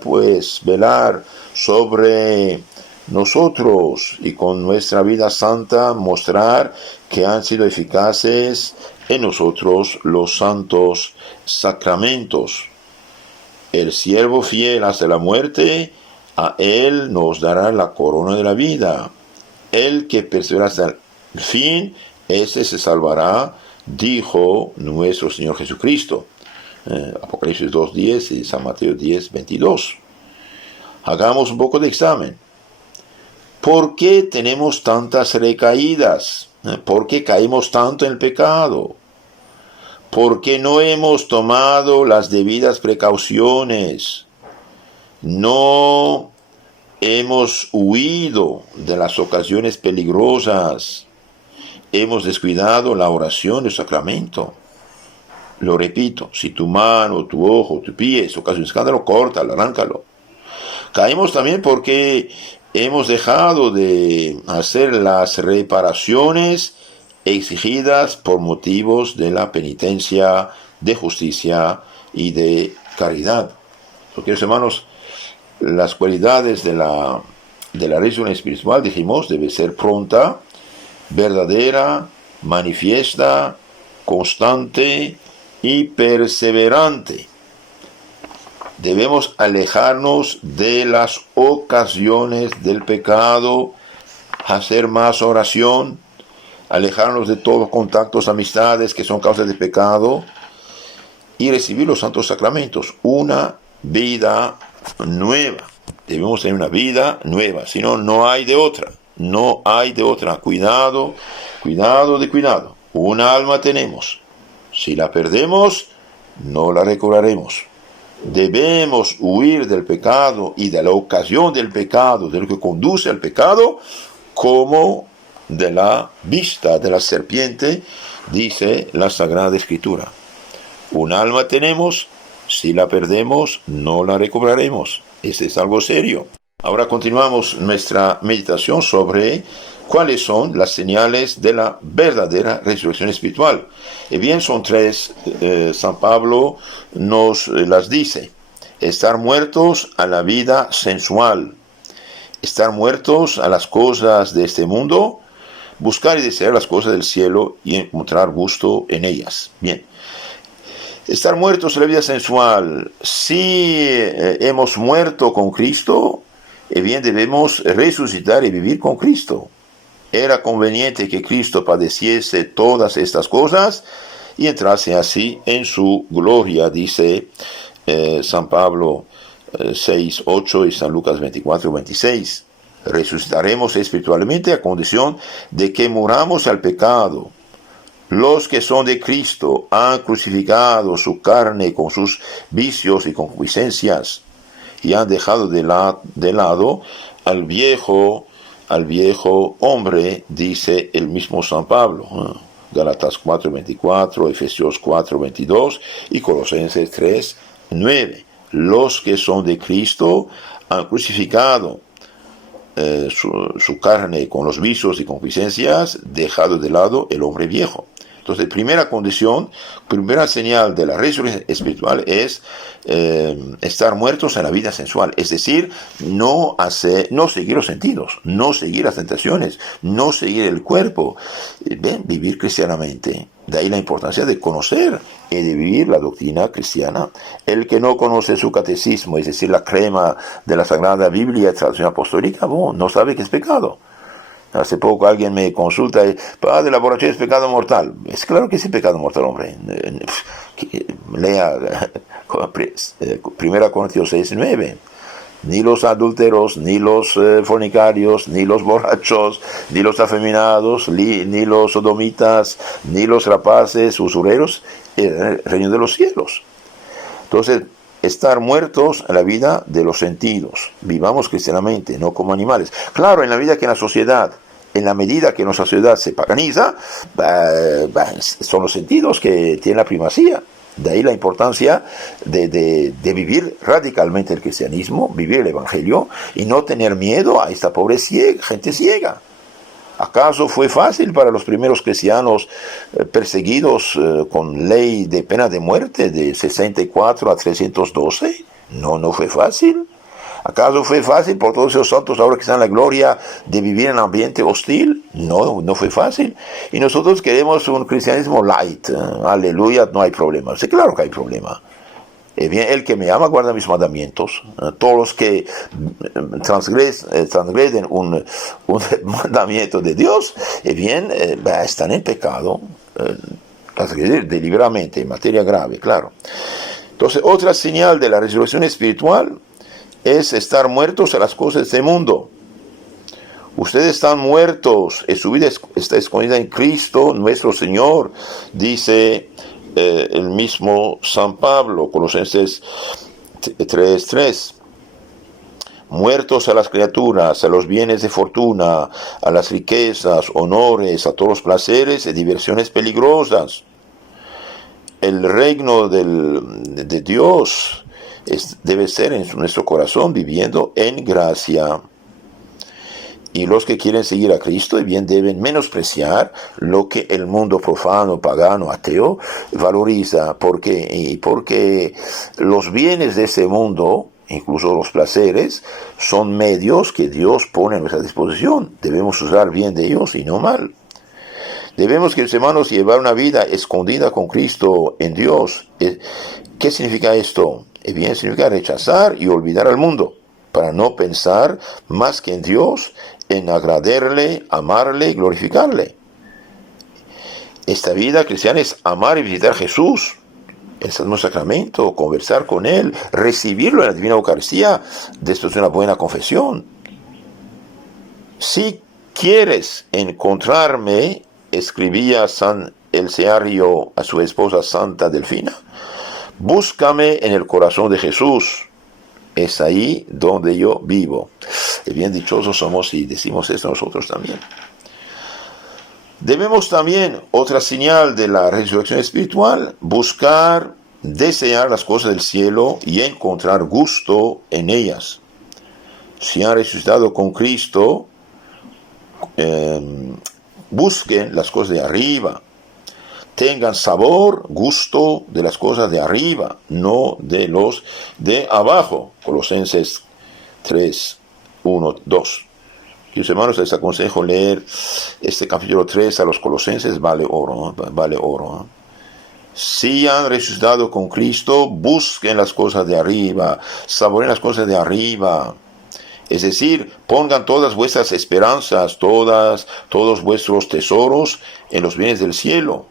sobre nosotros y con nuestra vida santa mostrar que han sido eficaces en nosotros los santos sacramentos. El siervo fiel hasta la muerte, a él nos dará la corona de la vida. El que persevera hasta el fin, ese se salvará, dijo nuestro Señor Jesucristo. Apocalipsis 2:10 y San Mateo 10:22. Hagamos un poco de examen. ¿Por qué tenemos tantas recaídas? ¿Por qué caemos tanto en el pecado? ¿Por qué no hemos tomado las debidas precauciones? No hemos huido de las ocasiones peligrosas. hemos descuidado la oración del sacramento. Lo repito, si tu mano, tu ojo, tu pie es ocasión de escándalo, córtalo, arráncalo. Caemos también porque hemos dejado de hacer las reparaciones exigidas por motivos de la penitencia, de justicia y de caridad. Queridos hermanos, las cualidades de la resurrección espiritual, dijimos, debe ser pronta, verdadera, manifiesta, constante y perseverante. Debemos alejarnos de las ocasiones del pecado, hacer más oración, alejarnos de todos los contactos, amistades que son causas de pecado y recibir los santos sacramentos, una vida nueva. Debemos tener una vida nueva, si no, no hay de otra. No hay de otra. Cuidado, cuidado. Una alma tenemos. Si la perdemos, no la recobraremos. Debemos huir del pecado y de la ocasión del pecado, de lo que conduce al pecado, como de la vista de la serpiente, dice la Sagrada Escritura. Un alma tenemos, si la perdemos, no la recobraremos. Este es algo serio. Ahora continuamos nuestra meditación sobre cuáles son las señales de la verdadera resurrección espiritual. Y bien, son tres. San Pablo nos las dice. Estar muertos a la vida sensual, estar muertos a las cosas de este mundo, buscar y desear las cosas del cielo y encontrar gusto en ellas. Bien. Estar muertos a la vida sensual. Si hemos muerto con Cristo, bien debemos resucitar y vivir con Cristo. Era conveniente que Cristo padeciese todas estas cosas y entrase así en su gloria, dice San Pablo 6:8 y San Lucas 24:26. Resucitaremos espiritualmente a condición de que muramos al pecado. Los que son de Cristo han crucificado su carne con sus vicios y concupiscencias y han dejado de lado al viejo hombre, dice el mismo San Pablo. Gálatas 4:24, Efesios 4:22 y Colosenses 3:9. Los que son de Cristo han crucificado su carne con los vicios y concupiscencias, dejado de lado el hombre viejo. Entonces, primera condición, primera señal de la resurrección espiritual es estar muertos en la vida sensual. Es decir, no seguir los sentidos, no seguir las tentaciones, no seguir el cuerpo. Vivir cristianamente. De ahí la importancia de conocer y de vivir la doctrina cristiana. El que no conoce su catecismo, es decir, la crema de la Sagrada Biblia, traducción apostólica, no sabe que es pecado. Hace poco alguien me consulta, padre, la borrachera es pecado mortal. Es claro que es pecado mortal, hombre. Lea 1 Corintios 6:9. Ni los adúlteros, ni los fornicarios, ni los borrachos, ni los afeminados, ni los sodomitas, ni los rapaces, usureros, el reino de los cielos. Entonces, estar muertos a la vida de los sentidos. Vivamos cristianamente, no como animales. Claro, en la vida que en la sociedad, en la medida que nuestra sociedad se paganiza, son los sentidos que tienen la primacía. De ahí la importancia de vivir radicalmente el cristianismo, vivir el evangelio y no tener miedo a esta pobre gente ciega. ¿Acaso fue fácil para los primeros cristianos perseguidos con ley de pena de muerte de 64 a 312? No fue fácil. ¿Acaso fue fácil por todos esos santos ahora que están en la gloria de vivir en un ambiente hostil? No fue fácil. Y nosotros queremos un cristianismo light. Aleluya, no hay problema. Sí, claro que hay problema. Bien, el que me ama guarda mis mandamientos. Todos los que transgreden un mandamiento de Dios, están en pecado. Transgredir deliberadamente, en materia grave, claro. Entonces, otra señal de la resurrección espiritual es estar muertos a las cosas de este mundo. Ustedes están muertos, su vida está escondida en Cristo, nuestro Señor, dice el mismo San Pablo, Colosenses 3:3. muertos a las criaturas, a los bienes de fortuna, a las riquezas, honores, a todos los placeres y diversiones peligrosas. El reino de Dios debe ser en nuestro corazón, viviendo en gracia. Y los que quieren seguir a Cristo bien deben menospreciar lo que el mundo profano, pagano, ateo valoriza, porque los bienes de este mundo, incluso los placeres, son medios que Dios pone a nuestra disposición. Debemos usar bien de ellos y no mal. Debemos, queridos hermanos, llevar una vida escondida con Cristo en Dios. ¿Qué significa esto? Bien, significa rechazar y olvidar al mundo, para no pensar más que en Dios, en agradarle, amarle, glorificarle. Esta vida cristiana es amar y visitar a Jesús, el Santo Sacramento, conversar con Él, recibirlo en la Divina Eucaristía, después de una buena confesión. Si quieres encontrarme, escribía San Elceario a su esposa Santa Delfina, búscame en el corazón de Jesús. Es ahí donde yo vivo. Y bien dichosos somos si decimos esto nosotros también. Debemos también, otra señal de la resurrección espiritual, buscar, desear las cosas del cielo y encontrar gusto en ellas. Si han resucitado con Cristo, busquen las cosas de arriba. Tengan sabor, gusto de las cosas de arriba, no de los de abajo. Colosenses 3, 1, 2. Mis hermanos, les aconsejo leer este capítulo 3 a los Colosenses, vale oro, vale oro. Si han resucitado con Cristo, busquen las cosas de arriba, saboren las cosas de arriba. Es decir, pongan todas vuestras esperanzas, todos vuestros tesoros en los bienes del cielo.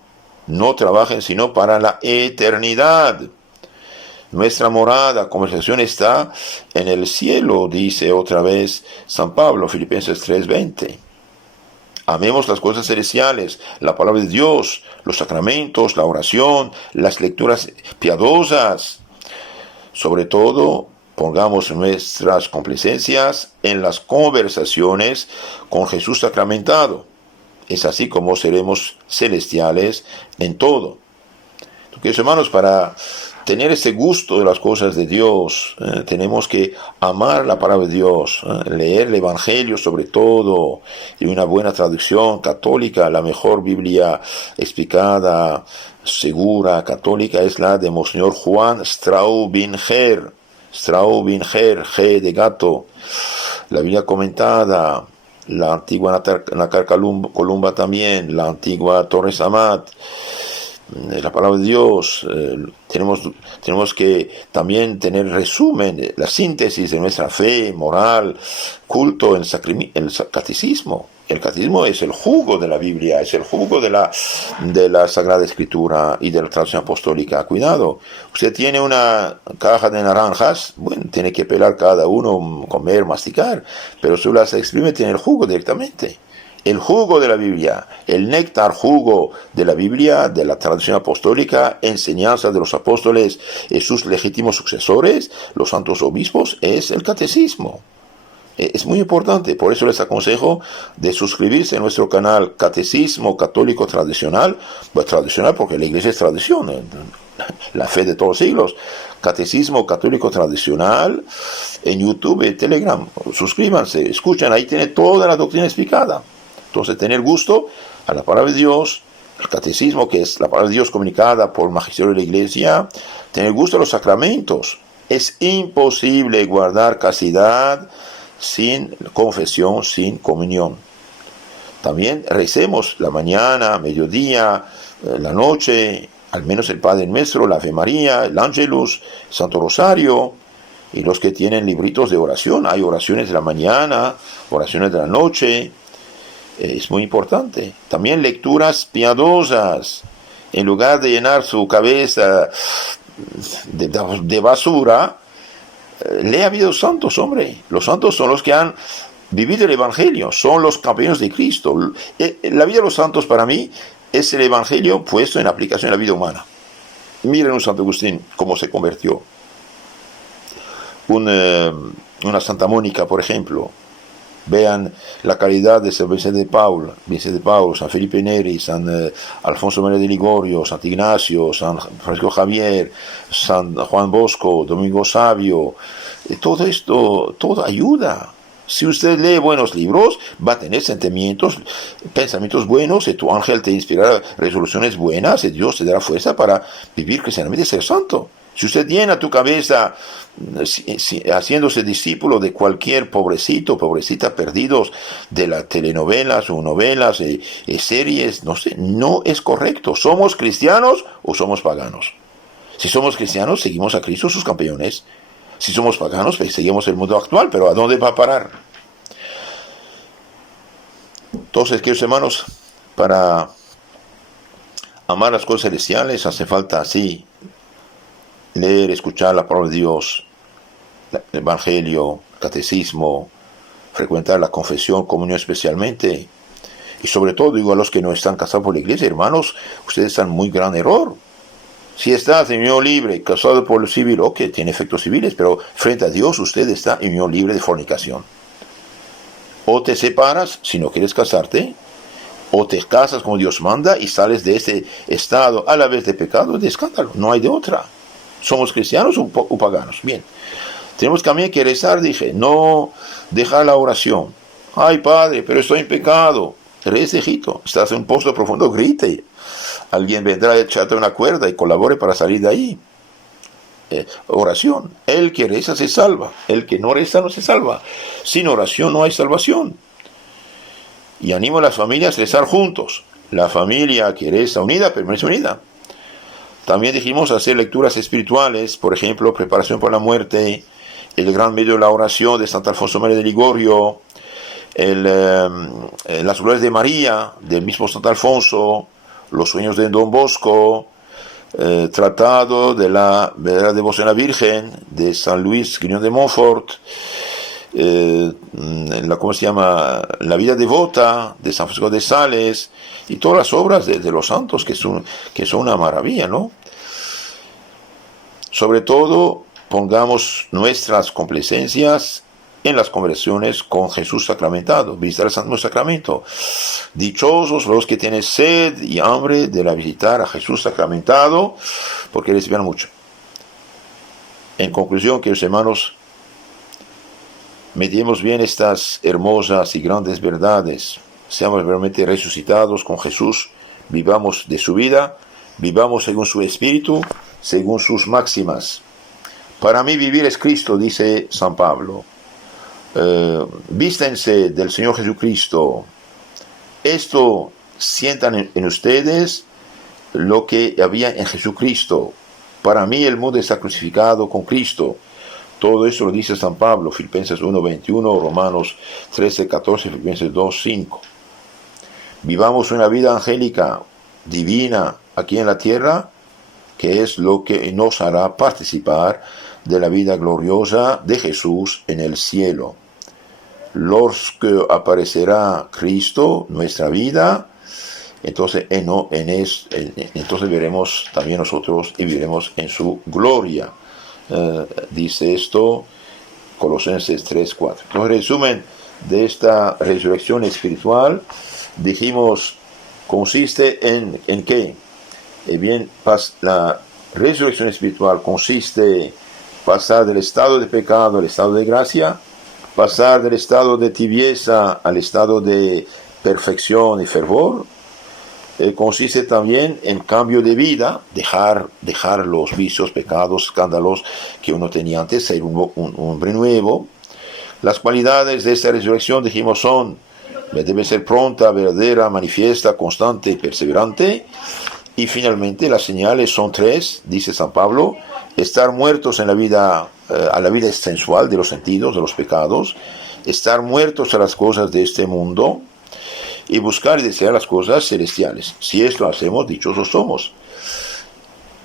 No trabajen sino para la eternidad. Nuestra morada, conversación está en el cielo, dice otra vez San Pablo, Filipenses 3:20. Amemos las cosas celestiales, la palabra de Dios, los sacramentos, la oración, las lecturas piadosas. Sobre todo, pongamos nuestras complacencias en las conversaciones con Jesús sacramentado. Es así como seremos celestiales en todo. Queridos hermanos, para tener ese gusto de las cosas de Dios, tenemos que amar la palabra de Dios, leer el Evangelio sobre todo, y una buena traducción católica. La mejor Biblia explicada, segura, católica, es la de Monseñor Juan Straubinger, G de gato. La Biblia comentada, la antigua Nácar Columba también, la antigua Torres Amat, la palabra de Dios. Tenemos que también tener resumen, la síntesis de nuestra fe, moral, culto, el catecismo. El catecismo es el jugo de la Biblia, es el jugo de la Sagrada Escritura y de la tradición apostólica. Cuidado, usted tiene una caja de naranjas, bueno, tiene que pelar cada uno, comer, masticar, pero si las exprime, tiene el jugo directamente. El jugo de la Biblia, el néctar jugo de la Biblia, de la tradición apostólica, enseñanza de los apóstoles y sus legítimos sucesores, los santos obispos, es el catecismo. Es muy importante, por eso les aconsejo de suscribirse a nuestro canal Catecismo Católico Tradicional, pues tradicional porque la Iglesia es tradición, la fe de todos los siglos. Catecismo Católico Tradicional en YouTube y Telegram. Suscríbanse, escuchen, ahí tiene toda la doctrina explicada. Entonces, tener gusto a la palabra de Dios, el catecismo, que es la palabra de Dios comunicada por el magisterio de la Iglesia, tener gusto a los sacramentos. Es imposible guardar castidad sin confesión, sin comunión. También recemos la mañana, mediodía, la noche, al menos el Padre Nuestro, la Ave María, el Ángelus, Santo Rosario, y los que tienen libritos de oración. Hay oraciones de la mañana, oraciones de la noche. Es muy importante. También lecturas piadosas. En lugar de llenar su cabeza de basura, lea vida de los santos, hombre. Los santos son los que han vivido el Evangelio, son los campeones de Cristo. La vida de los santos para mí es el Evangelio puesto en aplicación en la vida humana. Miren a Santo Agustín cómo se convirtió. una Santa Mónica, por ejemplo. Vean la caridad de San Vicente de Paul, San Felipe Neri, San Alfonso María de Ligorio, San Ignacio, San Francisco Javier, San Juan Bosco, Domingo Sabio. Todo esto, todo ayuda. Si usted lee buenos libros, va a tener sentimientos, pensamientos buenos, y tu ángel te inspirará resoluciones buenas, y Dios te dará fuerza para vivir cristianamente y ser santo. Si usted llena tu cabeza haciéndose discípulo de cualquier pobrecito, pobrecita perdidos de las telenovelas o novelas series, no sé, no es correcto. ¿Somos cristianos o somos paganos? Si somos cristianos, seguimos a Cristo, sus campeones. Si somos paganos, pues seguimos el mundo actual, pero ¿a dónde va a parar? Entonces, queridos hermanos, para amar las cosas celestiales hace falta así leer, escuchar la palabra de Dios, el Evangelio, el Catecismo, frecuentar la confesión, comunión especialmente. Y sobre todo, digo a los que no están casados por la iglesia, hermanos, ustedes están en muy gran error. Si estás en unión libre, casado por lo civil, ok, tiene efectos civiles, pero frente a Dios usted está en unión libre de fornicación. O te separas si no quieres casarte, o te casas como Dios manda y sales de ese estado a la vez de pecado, de escándalo. No hay de otra. ¿Somos cristianos o paganos? Bien. Tenemos también que rezar, dije, no dejar la oración. Ay, Padre, pero estoy en pecado. Reza, hijito. Estás en un pozo profundo, grite. Alguien vendrá a echarte una cuerda y colabore para salir de ahí. Oración. El que reza se salva. El que no reza no se salva. Sin oración no hay salvación. Y animo a las familias a rezar juntos. La familia que reza unida permanece unida. También dijimos hacer lecturas espirituales, por ejemplo, preparación para la muerte, el gran medio de la oración de Santa Alfonso María de Ligorio, las glorias de María, del mismo Santo Alfonso, los sueños de Don Bosco, tratado de la verdadera devoción a la Virgen, de San Luis Guignon de Montfort, ¿cómo se llama? La vida devota de San Francisco de Sales, y todas las obras de los santos que son una maravilla, ¿no? Sobre todo, pongamos nuestras complacencias en las conversaciones con Jesús sacramentado, visitar el Santo Sacramento. Dichosos los que tienen sed y hambre de la visitar a Jesús sacramentado, porque recibirán mucho. En conclusión, queridos hermanos, meditemos bien estas hermosas y grandes verdades. Seamos realmente resucitados con Jesús, vivamos de su vida, vivamos según su espíritu, según sus máximas. Para mí vivir es Cristo, dice San Pablo. Vístense del Señor Jesucristo. Esto sientan en ustedes lo que había en Jesucristo. Para mí el mundo está crucificado con Cristo. Todo eso lo dice San Pablo, Filipenses 1:21, Romanos 13:14, Filipenses 2:5. Vivamos una vida angélica, divina, aquí en la tierra, que es lo que nos hará participar de la vida gloriosa de Jesús en el cielo. Los que aparecerá Cristo, nuestra vida, entonces entonces veremos también nosotros y viviremos en su gloria. Dice esto Colosenses 3:4. Entonces, resumen de esta resurrección espiritual, dijimos, consiste en ¿qué? Bien, la resurrección espiritual consiste en pasar del estado de pecado al estado de gracia, pasar del estado de tibieza al estado de perfección y fervor. Consiste también en cambio de vida, dejar los vicios, pecados, escándalos que uno tenía antes, ser un hombre nuevo. Las cualidades de esta resurrección, dijimos, debe ser pronta, verdadera, manifiesta, constante y perseverante. Y finalmente las señales son 3, dice San Pablo: estar muertos en la vida, a la vida sensual de los sentidos, de los pecados, estar muertos a las cosas de este mundo, y buscar y desear las cosas celestiales. Si esto hacemos, dichosos somos.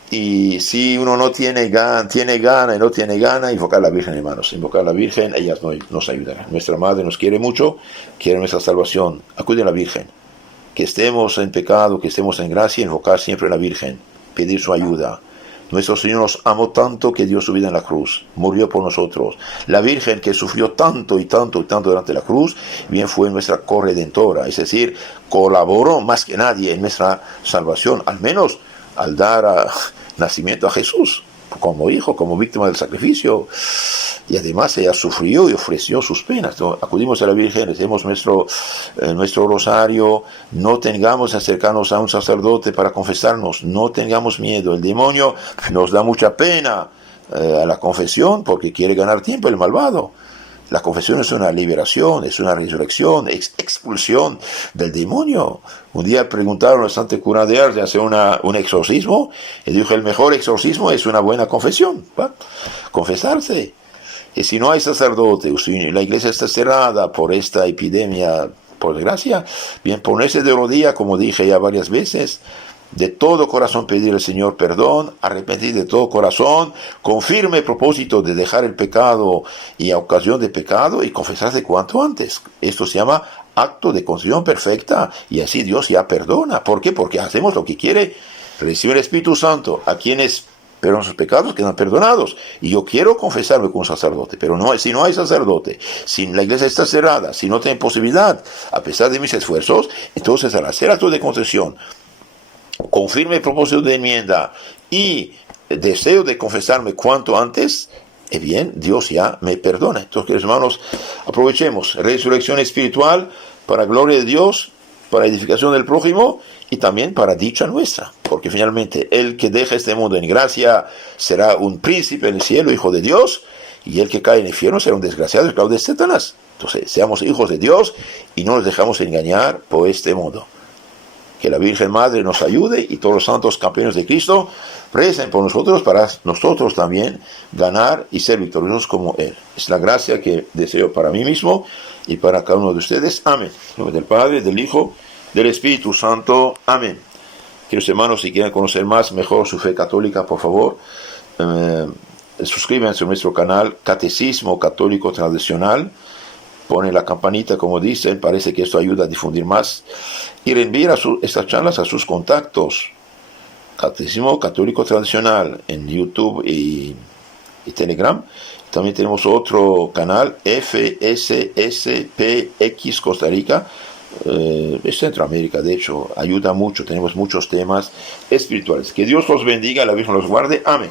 Y si uno no tiene gana y no tiene gana, invocar a la Virgen, hermanos. Invocar a la Virgen, ella nos ayudará. Nuestra Madre nos quiere mucho, quiere nuestra salvación. Acude a la Virgen. Que estemos en pecado, que estemos en gracia, invocar siempre a la Virgen. Pedir su ayuda. Nuestro Señor nos amó tanto que dio su vida en la cruz, murió por nosotros. La Virgen que sufrió tanto y tanto y tanto durante la cruz, bien fue nuestra corredentora, es decir, colaboró más que nadie en nuestra salvación, al menos al dar nacimiento a Jesús como hijo, como víctima del sacrificio. Y además ella sufrió y ofreció sus penas. ¿No? Acudimos a la Virgen, hacemos nuestro rosario, no tengamos acercarnos a un sacerdote para confesarnos, no tengamos miedo. El demonio nos da mucha pena a la confesión porque quiere ganar tiempo, el malvado. La confesión es una liberación, es una resurrección, es expulsión del demonio. Un día preguntaron al santo cura de Ars de hacer un exorcismo, y dijo, el mejor exorcismo es una buena confesión, ¿va? Confesarse. Y si no hay sacerdote, o si la iglesia está cerrada por esta epidemia, por desgracia, bien ponerse de rodillas, como dije ya varias veces, de todo corazón pedir al Señor perdón, arrepentir de todo corazón, con firme propósito de dejar el pecado y a ocasión de pecado y confesarse cuanto antes. Esto se llama acto de contrición perfecta y así Dios ya perdona. ¿Por qué? Porque hacemos lo que quiere. Recibe el Espíritu Santo a quienes perdonan sus pecados, quedan perdonados. Y yo quiero confesarme con un sacerdote, pero si no hay sacerdote, si la iglesia está cerrada, si no tiene posibilidad, a pesar de mis esfuerzos, entonces al hacer acto de contrición, con firme propósito de enmienda y deseo de confesarme cuanto antes, bien, Dios ya me perdona. Entonces, hermanos, aprovechemos resurrección espiritual para gloria de Dios, para edificación del prójimo y también para dicha nuestra, porque finalmente el que deja este mundo en gracia será un príncipe en el cielo, hijo de Dios, y el que cae en el infierno será un desgraciado, esclavo de Satanás. Entonces, seamos hijos de Dios y no nos dejamos engañar por este mundo. Que la Virgen Madre nos ayude y todos los santos campeones de Cristo recen por nosotros para nosotros también ganar y ser victoriosos como Él. Es la gracia que deseo para mí mismo y para cada uno de ustedes. Amén. En nombre del Padre, del Hijo, del Espíritu Santo. Amén. Queridos hermanos, si quieren conocer más, mejor su fe católica, por favor, suscríbanse a nuestro canal Catecismo Católico Tradicional. Ponen la campanita, como dicen, parece que esto ayuda a difundir más. Y reenvíen estas charlas a sus contactos. Catecismo Católico Tradicional en YouTube y Telegram. También tenemos otro canal, FSSPX Costa Rica. Es Centroamérica, de hecho, ayuda mucho. Tenemos muchos temas espirituales. Que Dios los bendiga, la Virgen los guarde. Amén.